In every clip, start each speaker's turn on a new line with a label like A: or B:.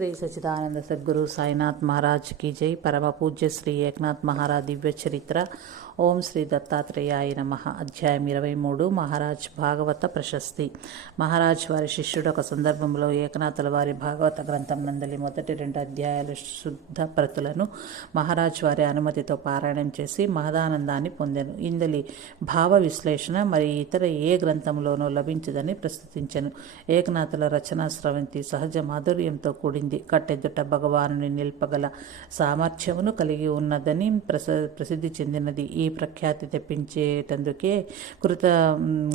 A: శ్రీ సచిదానంద సద్గురు సాయినాథ్ మహారాజ్కి జై. పరమ పూజ్య శ్రీ ఏకనాథ్ మహారాజ్ దివ్య చరిత్ర. ఓం శ్రీ దత్తాత్రేయాయ మహా అధ్యాయం ఇరవై మూడు. మహారాజ్ భాగవత ప్రశస్తి. మహారాజ్ వారి శిష్యుడు ఒక సందర్భంలో ఏకనాథుల వారి భాగవత గ్రంథం నందలి మొదటి రెండు అధ్యాయాల శుద్ధ ప్రతులను మహారాజ్ వారి అనుమతితో పారాయణం చేసి మహదానందాన్ని పొందాను. ఇందలి భావ విశ్లేషణ మరి ఇతర ఏ గ్రంథంలోనూ లభించదని ప్రస్తుతించను. ఏకనాథుల రచనా స్రవంతి సహజ మాధుర్యంతో కూడిన కూడింది కట్టెదుట భగవానుని నిల్పగల సామర్థ్యమును కలిగి ఉన్నదని ప్రస ప్రసిద్ధి చెందినది. ఈ ప్రఖ్యాతి తెప్పించేటందుకే కృత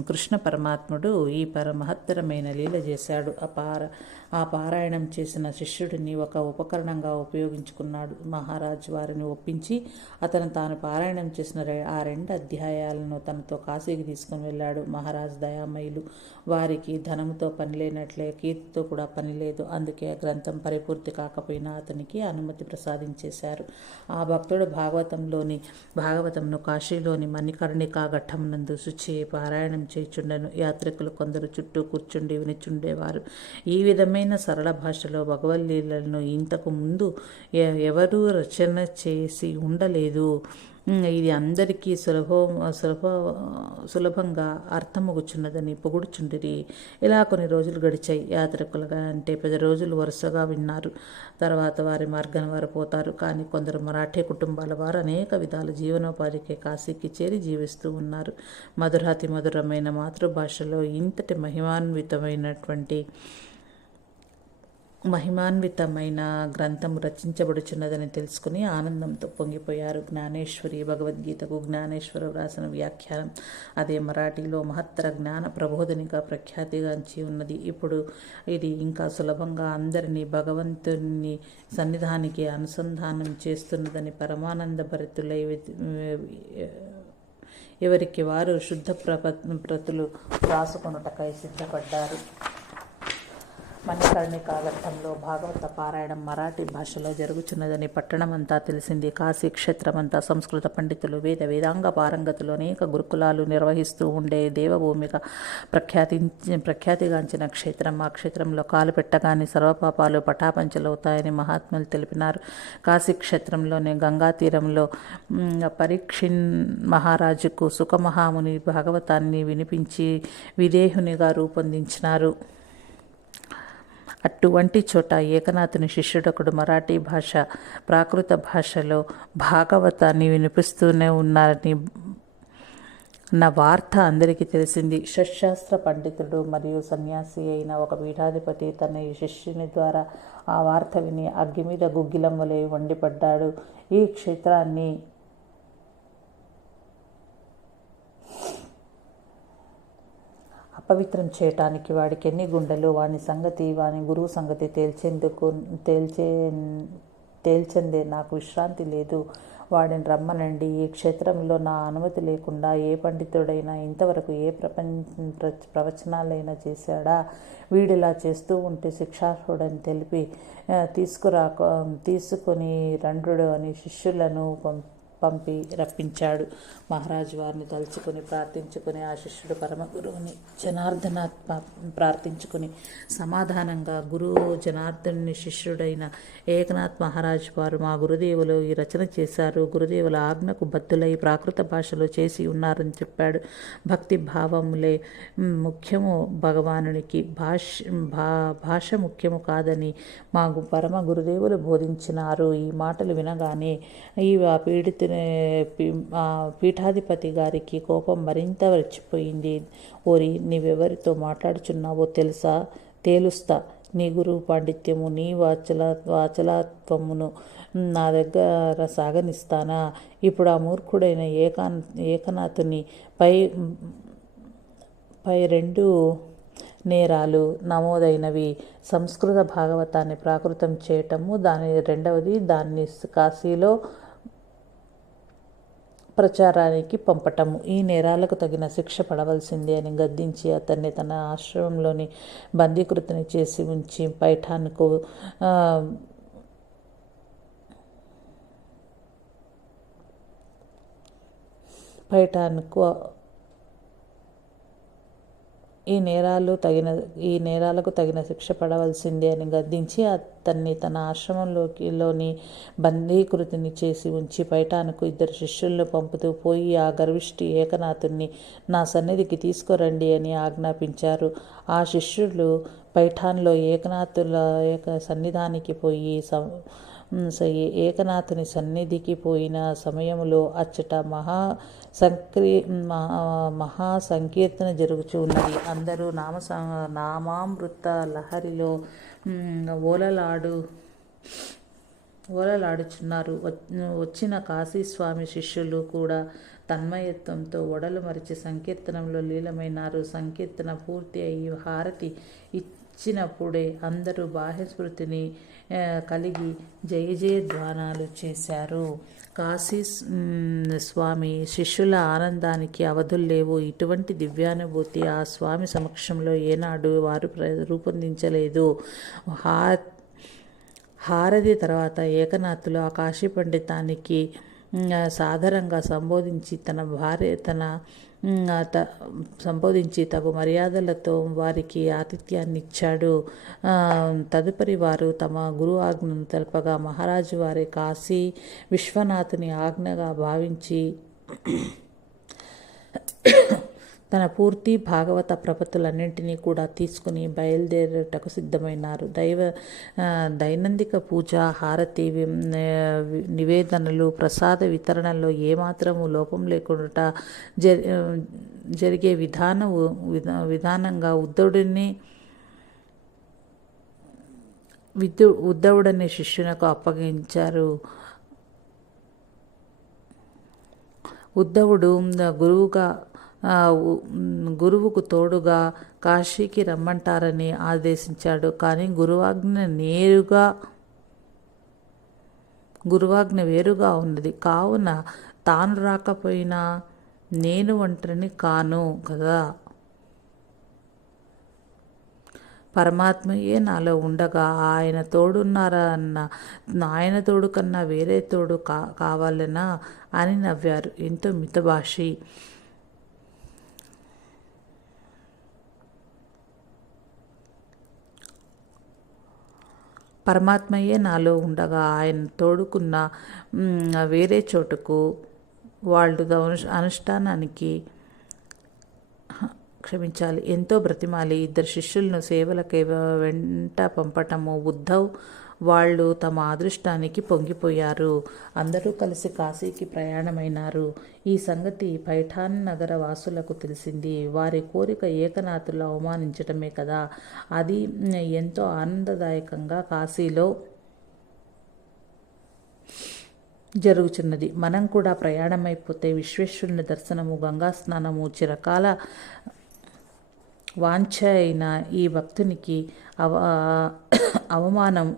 A: కృష్ణ పరమాత్ముడు ఈ పరమహత్తరమైన లీల చేశాడు. అపార ఆ పారాయణం చేసిన శిష్యుడిని ఒక ఉపకరణంగా ఉపయోగించుకున్నాడు. మహారాజ్ వారిని ఒప్పించి అతను తాను పారాయణం చేసిన రె- ఆ రెండు అధ్యాయాలను తనతో కాశీకి తీసుకుని వెళ్ళాడు. మహారాజ్ దయామయులు వారికి ధనంతో పని లేనట్లే కీర్తితో కూడా పని లేదు. అందుకే గ్రంథం పరిపూర్తి కాకపోయినా అతనికి అనుమతి ప్రసాదించేశారు. ఆ భక్తుడు భాగవతంలోని భాగవతంను కాశీలోని మణికర్ణికా ఘట్టం నందు శుచి పారాయణం చేయుచుండెను. యాత్రికులు కొందరు చుట్టూ కూర్చుండి వినిచుండేవారు. ఈ విధమైన సరళ భాషలో భగవద్లీలను ఇంతకు ముందు ఎవరూ రచన చేసి ఉండలేదు. ఇది అందరికీ సులభం సులభ సులభంగా అర్థమగుచున్నదని పొగుడుచుండిరి. ఇలా కొన్ని రోజులు గడిచాయి. యాత్రికులుగా అంటే పది రోజులు వరుసగా విన్నారు. తర్వాత వారి మార్గాన వారు పోతారు. కానీ కొందరు మరాఠీ కుటుంబాల వారు అనేక విధాల జీవనోపాధికి కాశీకి చేరి జీవిస్తూ ఉన్నారు. మధురాతి మధురమైన మాతృభాషలో ఇంతటి మహిమాన్వితమైనటువంటి మహిమాన్వితమైన గ్రంథం రచించబడుచున్నదని తెలుసుకుని ఆనందంతో పొంగిపోయారు జ్ఞానేశ్వరి భగవద్గీతకు జ్ఞానేశ్వరు వ్రాసిన వ్యాఖ్యానం. అదే మరాఠీలో మహత్తర జ్ఞాన ప్రబోధనిగా ప్రఖ్యాతిగాంచి ఉన్నది. ఇప్పుడు ఇది ఇంకా సులభంగా అందరినీ భగవంతుని సన్నిధానికి అనుసంధానం చేస్తున్నదని పరమానంద భరితులై ఎవరికి వారు శుద్ధ ప్రప ప్రతులు రాసుకొనుటకై సిద్ధపడ్డారు. మణికర్ణిక ఘట్టంలో భాగవత పారాయణం మరాఠీ భాషలో జరుగుచున్నదని పట్టణమంతా తెలిసింది. కాశీ క్షేత్రమంతా సంస్కృత పండితులు వేద వేదాంగ పారంగతులు అనేక గురుకులాలు నిర్వహిస్తూ ఉండే దేవభూమిగా ప్రఖ్యాతి ప్రఖ్యాతిగాంచిన క్షేత్రం. ఆ క్షేత్రంలో కాలు పెట్టగానే సర్వపాపాలు పటాపంచలవుతాయని మహాత్ములు తెలిపినారు. కాశీ క్షేత్రంలోని గంగా తీరంలో పరీక్షిన్ మహారాజుకు సుఖమహాముని భాగవతాన్ని వినిపించి విదేహునిగా రూపొందించినారు. అటువంటి చోట ఏకనాథుని శిష్యుడొకడు మరాఠీ భాష ప్రాకృత భాషలో భాగవతాన్ని వినిపిస్తూనే ఉన్నారని నా వార్త అందరికీ తెలిసింది. షట్శాస్త్ర పండితుడు మరియు సన్యాసి అయిన ఒక పీఠాధిపతి తన శిష్యుని ద్వారా ఆ వార్త విని అగ్గి మీద గుగ్గిలం వలె వండిపడ్డాడు. ఈ క్షేత్రాన్ని అపవిత్రం చేయటానికి వాడికి ఎన్ని గుండెలు వాని సంగతి వాని గురువు సంగతి తేల్చేందుకు తేల్చే తేల్చందే నాకు విశ్రాంతి లేదు. వాడిని రమ్మనండి. ఈ క్షేత్రంలో నా అనుమతి లేకుండా ఏ పండితుడైనా ఇంతవరకు ఏ ప్రపంచ ప్రవచనాలైనా చేశాడా? వీడిలా చేస్తూ ఉంటే శిక్షార్హుడని తెలిపి తీసుకురాక తీసుకురా తీసుకొని రండ్రుడు అని శిష్యులను పంపి రప్పించాడు. మహారాజు వారిని తలుచుకుని ప్రార్థించుకుని ఆ శిష్యుడు పరమ గురువుని జనార్దన ప్రార్థించుకుని సమాధానంగా గురువు జనార్దనుని శిష్యుడైన ఏకనాథ్ మహారాజ్ వారు మా గురుదేవులు ఈ రచన చేశారు. గురుదేవుల ఆజ్ఞకు బద్దులై ప్రాకృత భాషలో చేసి ఉన్నారని చెప్పాడు. భక్తి భావములే ముఖ్యము భగవానునికి. భాష భా భాష ముఖ్యము కాదని మా పరమ గురుదేవులు బోధించినారు. ఈ మాటలు వినగానే ఈ పీడితుని పీఠాధిపతి గారికి కోపం మరింత రెచ్చిపోయింది ఓరి నీవెవరితో మాట్లాడుచున్నావో తెలుసా? తేలుస్తా. నీ గురువు పాండిత్యము నీ వాచల వాచలత్వమును నా దగ్గర సాగనిస్తానా? ఇప్పుడు ఆ మూర్ఖుడైన ఏకా ఏకనాథుని పై పై రెండు నేరాలు నమోదైనవి. సంస్కృత భాగవతాన్ని ప్రాకృతం చేయటము దాని రెండవది దాన్ని కాశీలో ప్రచారానికి పంపటము. ఈ నేరాలకు తగిన శిక్ష పడవలసిందే అని గద్దించి అతన్ని తన ఆశ్రమంలోని బందీకృతిని చేసి ఉంచి పైఠాన్కు పైఠాన్కు ఈ నేరాలు తగిన ఈ నేరాలకు తగిన శిక్ష పడవలసిందే అని గద్దించి అతన్ని తన ఆశ్రమంలోకిలోని బందీకృతిని చేసి ఉంచి పైటానుకు ఇద్దరు శిష్యులను పంపుతూ పోయి ఆ గర్విష్ఠి ఏకనాథుణ్ణి నా సన్నిధికి తీసుకురండి అని ఆజ్ఞాపించారు. ఆ శిష్యులు పైఠాన్లో ఏకనాథుల ఏక సన్నిధానికి పోయి సం ఏకనాథుని సన్నిధికి పోయిన సమయంలో అచ్చట మహా సంక్రీ మహా సంకీర్తన జరుగుచూ ఉన్నది. అందరూ నామ నామామృత లహరిలో ఓలలాడు ఓలలాడుచున్నారు. వచ్చిన కాశీస్వామి శిష్యులు కూడా తన్మయత్వంతో ఒడలు మరిచి సంకీర్తనంలో లీలమైనారు సంకీర్తన పూర్తి అయ్యి హారతి ఇచ్చినప్పుడే అందరూ బాహ్యస్మృతిని కలిగి జయ జయధ్వానాలు చేశారు. కాశీ స్వామి శిష్యుల ఆనందానికి అవధులు లేవు. ఇటువంటి దివ్యానుభూతి ఆ స్వామి సమక్షంలో ఏనాడు వారు రూపొందించలేదు. హా హారతి తర్వాత ఏకనాథులు ఆ కాశీ పండితానికి సాధారణంగా సంబోధించి తన భార్య తన త సంబోధించి తగు మర్యాదలతో వారికి ఆతిథ్యాన్ని ఇచ్చాడు తదుపరి వారు తమ గురు ఆజ్ఞను తెలపగా మహారాజు వారి కాశీ విశ్వనాథుని ఆజ్ఞగా భావించి తన పూర్తి భాగవత ప్రపత్తులన్నింటినీ కూడా తీసుకుని బయలుదేరుటకు సిద్ధమైనారు. దైవ దైనందిక పూజ హారతి నివేదనలు ప్రసాద వితరణలో ఏమాత్రము లోపం లేకుండా జరిగే విధాన విధానంగా ఉద్ధవుడిని విద్యు ఉద్ధవుడని శిష్యునకు అప్పగించారు. ఉద్ధవుడు గురువుగా గురువుకు తోడుగా కాశీకి రమ్మంటారని ఆదేశించాడు. కానీ గురువాజ్ఞ నేరుగా గురువాజ్ఞ వేరుగా ఉన్నది. కావున తాను రాకపోయినా నేను ఒంటరిని కాను కదా. పరమాత్మయే నాలో ఉండగా ఆయన తోడున్నారా అన్న ఆయన తోడు కన్నా వేరే తోడు కా కావాలనా అని నవ్వారు. ఎంతో మితభాషి. పరమాత్మయే నాలో ఉండగా ఆయన తోడుకున్న వేరే చోటుకు వాళ్ళు అనుష్ఠానానికి క్షమించాలి. ఎంతో బ్రతిమాలి. ఇద్దరు శిష్యులను సేవలకి వెంట పంపటము ఉద్ధవ్ వాళ్ళు తమ అదృష్టానికి పొంగిపోయారు. అందరూ కలిసి కాశీకి ప్రయాణమైనారు. ఈ సంగతి పైఠాన్ నగర వాసులకు తెలిసింది. వారి కోరిక ఏకనాథులు అవమానించటమే కదా. అది ఎంతో ఆనందదాయకంగా కాశీలో జరుగుచున్నది. మనం కూడా ప్రయాణమైపోతే విశ్వేశ్వరుని దర్శనము గంగా స్నానము చిరకాల వాంఛ అయిన ఈ భక్తునికి అవ అవమానం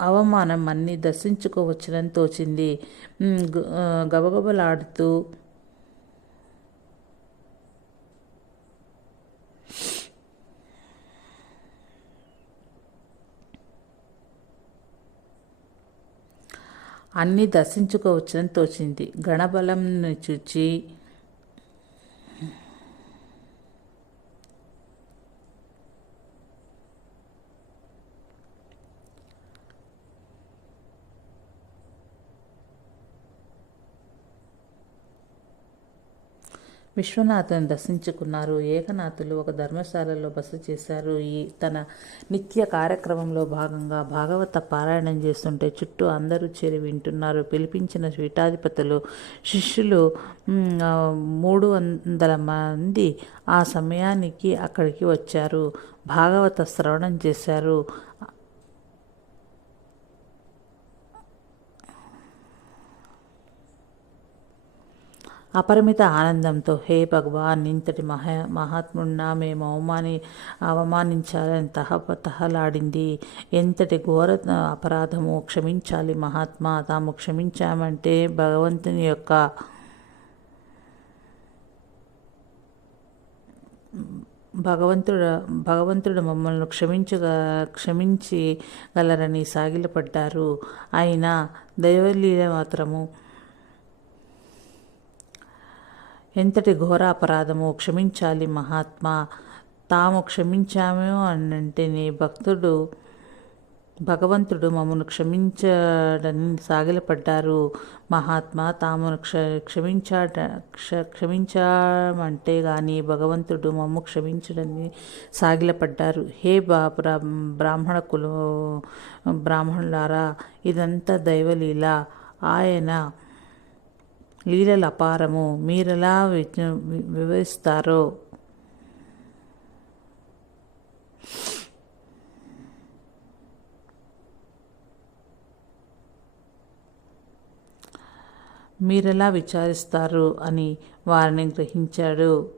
A: అవమానం అన్ని దర్శించుకోవచ్చునని తోచింది. గబగబలాడుతూ అన్నీ దర్శించుకోవచ్చని తోచింది. గణబలం చూచి విశ్వనాథుని దర్శించుకున్నారు. ఏకనాథులు ఒక ధర్మశాలలో బస చేశారు. ఈ తన నిత్య కార్యక్రమంలో భాగంగా భాగవత పారాయణం చేస్తుంటే చుట్టూ అందరూ చేరి వింటున్నారు. పిలిపించిన పీఠాధిపతులు శిష్యులు మూడు వందల మంది ఆ సమయానికి అక్కడికి వచ్చారు. భాగవత శ్రవణం చేశారు. అపరిమిత ఆనందంతో హే భగవాన్ ఇంతటి మహా మహాత్ముడినా మేము అవమాని అవమానించాలని తహ తహలాడింది. ఎంతటి ఘోర అపరాధము క్షమించాలి మహాత్మా తాము క్షమించామంటే భగవంతుని యొక్క భగవంతుడు భగవంతుడు మమ్మల్ని క్షమించగా క్షమించగలరని సాగిలపడ్డారు. అయినా దైవలీల మాత్రము ఎంతటి ఘోర అపరాధము క్షమించాలి మహాత్మా. తాము క్షమించాము అనంటేనే భక్తుడు భగవంతుడు మమ్మను క్షమించడని సాగిలపడ్డారు. మహాత్మా తామును క్ష క్షమించాడ క్ష క్షమించామంటే కానీ భగవంతుడు మమ్ము క్షమించడని సాగిలపడ్డారు. హే బా బ్రా బ్రాహ్మణ కులం బ్రాహ్మణులారా ఇదంతా దైవలీల. ఆయన లీలల అపారము. మీరెలా విజ్ఞ- వివరిస్తారో? మీరెలా విచారిస్తారు అని వారిని గ్రహించాడు.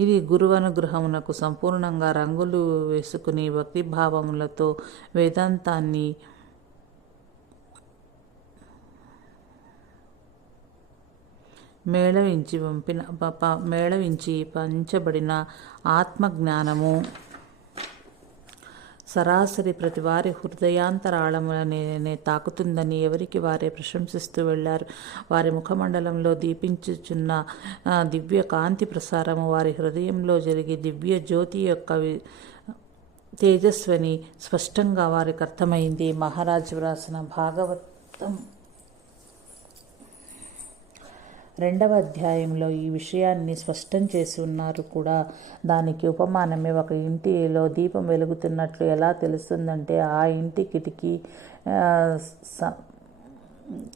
A: ఇది గురువనుగ్రహమునకు సంపూర్ణంగా రంగులు వేసుకుని భక్తిభావములతో వేదాంతాన్ని మేళవించి పంపిన ప- మేళవించి పంచబడిన ఆత్మజ్ఞానము. సరాసరి ప్రతి వారి హృదయాంతరాళములనే తాకుతుందని ఎవరికి వారే ప్రశంసిస్తూ వెళ్ళారు. వారి ముఖమండలంలో దీపించుచున్న దివ్య కాంతి ప్రసారము వారి హృదయంలో జరిగే దివ్య జ్యోతి యొక్క తేజస్విని తేజస్వని స్పష్టంగా వారికి అర్థమైంది. మహారాజు వ్రాసిన భాగవతం రెండవ అధ్యాయంలో ఈ విషయాన్ని స్పష్టం చేసి ఉన్నారు కూడా. దానికి ఉపమానమే ఒక ఇంటిలో దీపం వెలుగుతున్నట్లు ఎలా తెలుస్తుందంటే ఆ ఇంటి కిటికీ స-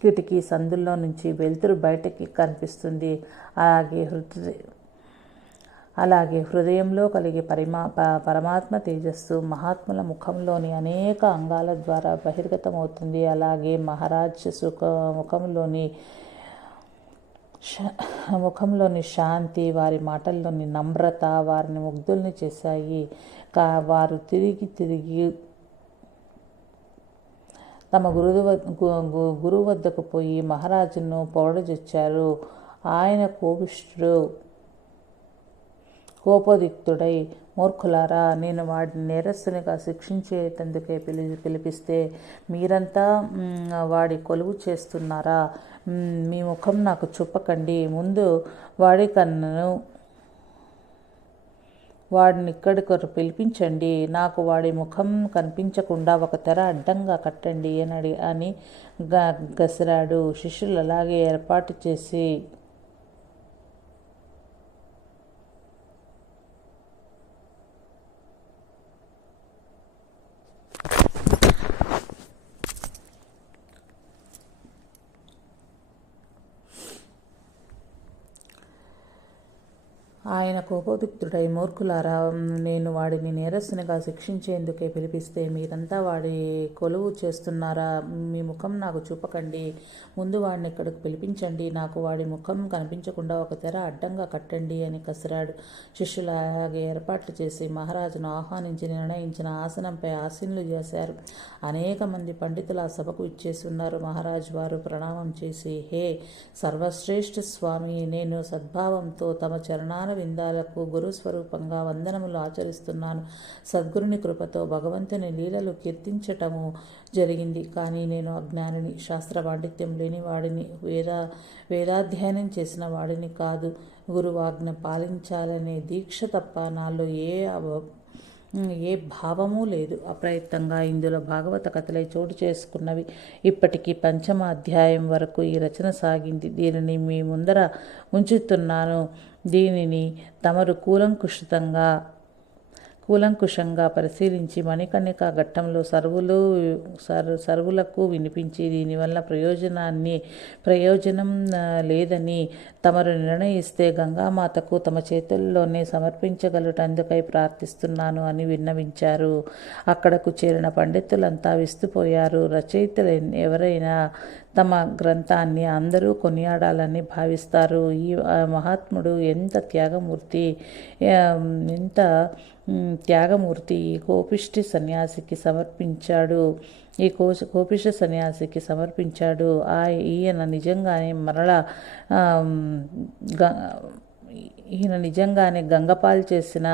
A: కిటికీ సందుల్లో నుంచి వెలుతురు బయటకి కనిపిస్తుంది. అలాగే హృదయ అలాగే హృదయంలో కలిగే పరిమా పరమాత్మ తేజస్సు మహాత్ముల ముఖంలోని అనేక అంగాల ద్వారా బహిర్గతమవుతుంది. అలాగే మహారాజ్ సుఖ ముఖంలోని ముఖంలోని శాంతి వారి మాటల్లోని నమ్రత వారిని ముగ్ధుల్ని చేశాయి. కా వారు తిరిగి తిరిగి తమ గురువు గురువు వద్దకు పోయి మహారాజును పొగడజొచ్చారు. ఆయన కోపిష్ఠుడు కోపోదిక్తుడై మూర్ఖులారా నేను వాడిని నేరస్తునిగా శిక్షించేటందుకే పిలి పిలిపిస్తే మీరంతా వాడి కొలువు చేస్తున్నారా? మీ ముఖం నాకు చూపకండి. ముందు వాడి కన్ను వాడిని ఇక్కడికి పిలిపించండి. నాకు వాడి ముఖం కనిపించకుండా ఒక తెర అడ్డంగా కట్టండి అని అని గ గసిరాడు. శిష్యులు అలాగే ఏర్పాటు చేసి ఆయన కోపోదిక్తుడై మూర్ఖులారా నేను వాడిని నేరస్తునిగా శిక్షించేందుకే పిలిపిస్తే మీరంతా వాడి కొలువు చేస్తున్నారా? మీ ముఖం నాకు చూపకండి. ముందు వాడిని ఇక్కడికి పిలిపించండి. నాకు వాడి ముఖం కనిపించకుండా ఒక తెర అడ్డంగా కట్టండి అని కసిరాడు. శిష్యులాగే ఏర్పాట్లు చేసి మహారాజును ఆహ్వానించి నిర్ణయించిన ఆసనంపై ఆసీనులు చేశారు. అనేక మంది పండితులు ఆ సభకు ఇచ్చేసి ఉన్నారు మహారాజు వారు ప్రణామం చేసి హే సర్వశ్రేష్ఠ స్వామి నేను సద్భావంతో తమ చరణాల విందాలకు గురు స్వరూపంగా వందనములు ఆచరిస్తున్నాను. సద్గురుని కృపతో భగవంతుని లీలలు కీర్తించటము జరిగింది. కానీ నేను అజ్ఞానిని శాస్త్ర పాండిత్యం లేని వాడిని వేద వేదాధ్యయనం చేసిన వాడిని కాదు. గురువాజ్ఞ పాలించాలనే దీక్ష తప్ప నాలో ఏ ఏ భావము లేదు. అప్రయత్నంగా ఇందులో భాగవత కథలే చోటు చేసుకున్నవి. ఇప్పటికీ పంచమ అధ్యాయం వరకు ఈ రచన సాగింది. దీనిని మీ ముందర ఉంచుతున్నాను. దీనిని తమరు కూలంకుషితంగా కూలంకుషంగా పరిశీలించి మణికణిక ఘట్టంలో సరువులు సర్ సర్వులకు వినిపించి దీనివల్ల ప్రయోజనాన్ని ప్రయోజనం లేదని తమరు నిర్ణయిస్తే గంగామాతకు తమ చేతుల్లోనే సమర్పించగలటందుకై ప్రార్థిస్తున్నాను అని విన్నవించారు. అక్కడకు చేరిన పండితులంతా విస్తుపోయారు. రచయితలు ఎవరైనా తమ గ్రంథాన్ని అందరూ కొనియాడాలని భావిస్తారు. ఈ మహాత్ముడు ఎంత త్యాగమూర్తి ఎంత త్యాగమూర్తి ఈ కోపిష్టి సన్యాసికి సమర్పించాడు. ఈ కో కోపిష్ట సన్యాసికి సమర్పించాడు. ఆ ఈయన నిజంగానే మరల గ ఈయన నిజంగానే గంగపాలు చేసిన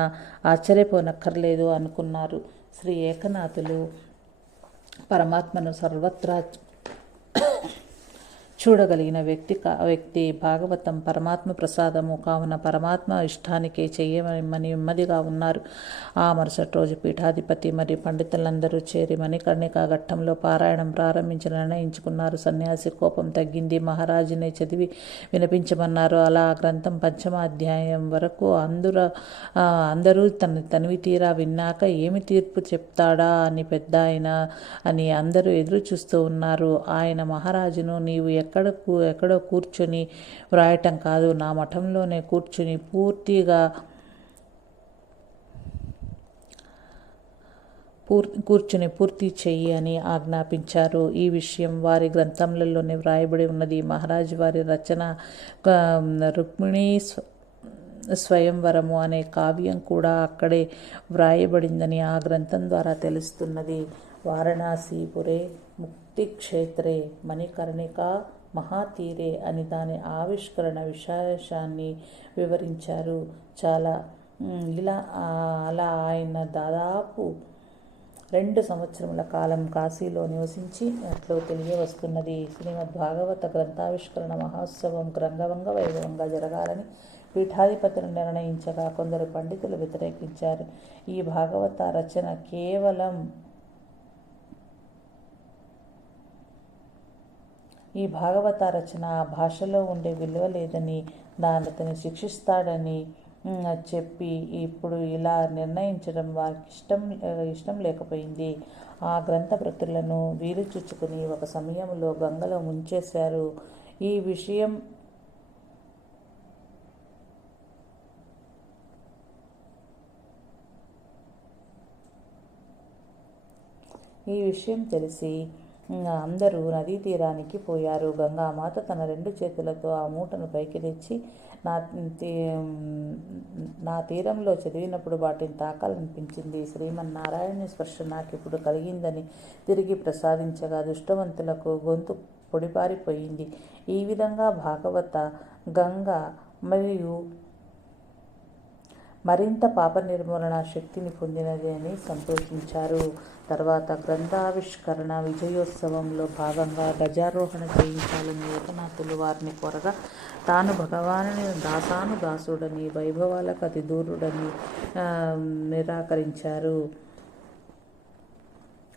A: ఆశ్చర్యపోనక్కర్లేదు అనుకున్నారు. శ్రీ ఏకనాథులు పరమాత్మను సర్వత్రా చూడగలిగిన వ్యక్తి కా వ్యక్తి భాగవతం పరమాత్మ ప్రసాదము కావున పరమాత్మ ఇష్టానికే చెయ్యమని నెమ్మదిగా ఉన్నారు. ఆ మరుసటి రోజు పీఠాధిపతి మరియు పండితులందరూ చేరి మణికర్ణిక ఘట్టంలో పారాయణం ప్రారంభించి నిర్ణయించుకున్నారు. సన్యాసి కోపం తగ్గింది. మహారాజునే చదివి వినిపించమన్నారు. అలా ఆ గ్రంథం పంచమ అధ్యాయం వరకు అందరూ అందరూ తన తనివి తీరా విన్నాక ఏమి తీర్పు చెప్తాడా అని పెద్ద ఆయన అని అందరూ ఎదురు చూస్తూ ఉన్నారు. ఆయన మహారాజును నీవు ఎక్కడ ఎక్కడో కూర్చొని వ్రాయటం కాదు. నా మఠంలోనే కూర్చొని పూర్తిగా పూర్తి కూర్చుని పూర్తి చెయ్యి అని ఆజ్ఞాపించారు. ఈ విషయం వారి గ్రంథములలోనే వ్రాయబడి ఉన్నది. మహారాజు వారి రచన రుక్మిణీ స్వయంవరము అనే కావ్యం కూడా అక్కడే వ్రాయబడిందని ఆ గ్రంథం ద్వారా తెలుస్తున్నది. వారణాసీపురే ముక్తి క్షేత్రే మణికర్ణిక మహాతీరే అని దాని ఆవిష్కరణ విశేషాన్ని వివరించారు. చాలా ఇలా అలా ఆయన దాదాపు రెండు సంవత్సరముల కాలం కాశీలో నివసించి అట్లు తెలియవస్తున్నది. శ్రీమద్ భాగవత గ్రంథావిష్కరణ మహోత్సవం గ్రంథవంగ వైభవంగా జరగాలని పీఠాధిపతులు నిర్ణయించగా కొందరు పండితులు వ్యతిరేకించారు. ఈ భాగవత రచన కేవలం ఈ భాగవత రచన ఆ భాషలో ఉండే విలువ లేదని దాన్ని అతను శిక్షిస్తాడని చెప్పి ఇప్పుడు ఇలా నిర్ణయించడం వారికి ఇష్టం ఇష్టం లేకపోయింది. ఆ గ్రంథ ప్రతులను వీలు చుచ్చుకుని ఒక సమయంలో గంగలో ముంచేశారు. ఈ విషయం ఈ విషయం తెలిసి అందరూ నదీ తీరానికి పోయారు. గంగామాత తన రెండు చేతులతో ఆ మూటను పైకి తెచ్చి నా నా తీరంలో చదివినప్పుడు వాటిని తాకాలనిపించింది. శ్రీమన్నారాయణ స్పర్శ నాకు ఇప్పుడు కలిగిందని తిరిగి ప్రసాదించగా దుష్టవంతులకు గొంతు పొడిపారిపోయింది. ఈ విధంగా భాగవత గంగ మరియు మరింత పాప నిర్మూలన శక్తిని పొందినది అని సంతోషించారు. తర్వాత గ్రంథావిష్కరణ విజయోత్సవంలో భాగంగా గజారోహణ చేయించాలని ఏకనాథులు వారిని కోరగా తాను భగవానుని దాసాను దాసుడని వైభవాలకు అతి దూరుడని నిరాకరించారు.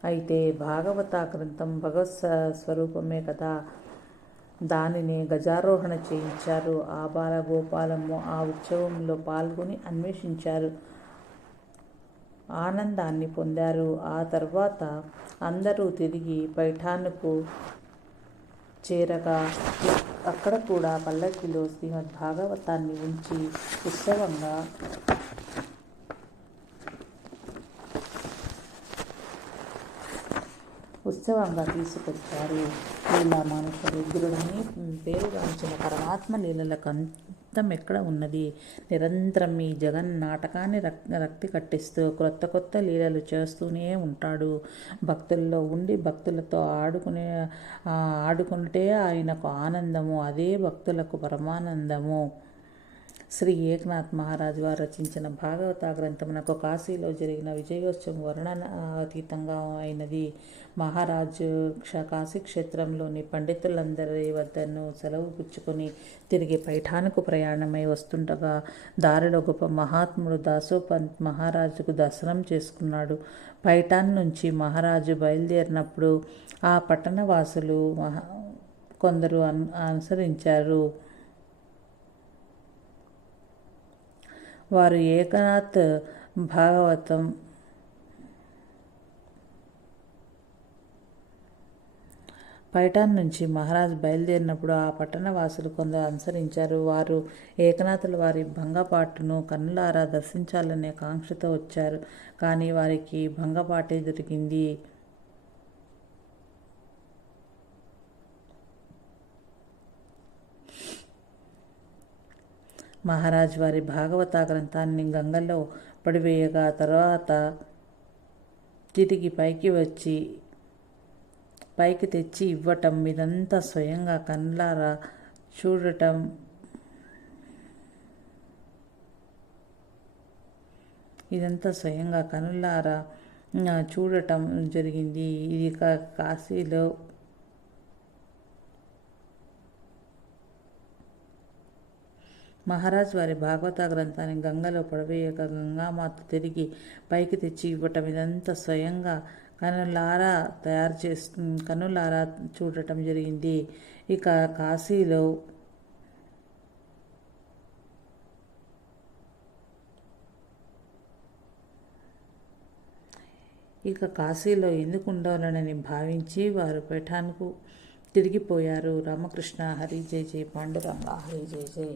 A: అయితే భాగవత గ్రంథం భగవత్ స్వరూపమే కదా. దానిని గజారోహణ చేయించారు. ఆ బాలగోపాలము ఆ ఉత్సవంలో పాల్గొని అన్వేషించారు. ఆనందాన్ని పొందారు. ఆ తర్వాత అందరూ తిరిగి పైఠాన్కు చేరగా అక్కడ కూడా పల్లకిలో శ్రీమద్ భాగవతాన్ని ఉంచి ఉత్సవంగా ఉత్సవంగా తీసుకొచ్చారు. ఇలా మానుష రుద్రుడని పేరుగాంచిన పరమాత్మ లీలలకు అంతం ఎక్కడ ఉన్నది? నిరంతరం ఈ జగన్ నాటకాన్ని రక్తి కట్టిస్తూ కొత్త కొత్త లీలలు చేస్తూనే ఉంటాడు. భక్తుల్లో ఉండి భక్తులతో ఆడుకునే ఆడుకుంటే ఆయనకు ఆనందము అదే భక్తులకు పరమానందము. శ్రీ ఏకనాథ్ మహారాజు వారు రచించిన భాగవత గ్రంథమునకు కాశీలో జరిగిన విజయోత్సవం వర్ణనాతీతంగా అయినది. మహారాజు క్ష కాశీ క్షేత్రంలోని పండితులందరి వద్దను సెలవు పుచ్చుకొని తిరిగి పైఠానుకు ప్రయాణమై వస్తుండగా దారిలో గొప్ప మహాత్ముడు దాసోపంత్ మహారాజుకు దర్శనం చేసుకున్నాడు. పైఠాన్ నుంచి మహారాజు బయలుదేరినప్పుడు ఆ పట్టణవాసులు మహా కొందరు అను అనుసరించారు. వారు ఏకనాథ్ భాగవతం. పైఠాన్ నుంచి మహారాజ్ బయలుదేరినప్పుడు ఆ పట్టణ వాసులు కొందరు అనుసరించారు. వారు ఏకనాథుల వారి భంగపాటును కన్నులారా దర్శించాలనే కాంక్షతో వచ్చారు. కానీ వారికి భంగపాటే దొరికింది. మహారాజ్ వారి భాగవత గ్రంథాన్ని గంగల్లో పడివేయగా తర్వాత తిరిగి పైకి వచ్చి పైకి తెచ్చి ఇవ్వటం ఇదంతా స్వయంగా కళ్ళారా చూడటం ఇదంతా స్వయంగా కనులారా చూడటం జరిగింది. ఇది కాశీలో మహారాజ్ వారి భాగవత గ్రంథాన్ని గంగలో పడవేయక గంగామాత తిరిగి పైకి తెచ్చి ఇవ్వటం ఇదంతా స్వయంగా కనులారా తయారు చేస్తు కనులారా చూడటం జరిగింది. ఇక కాశీలో ఇక కాశీలో ఎందుకు ఉండాలనని భావించి వారు పీఠానికి తిరిగిపోయారు. రామకృష్ణ హరి జయ జయ పాండురంగ హరి జయ జయ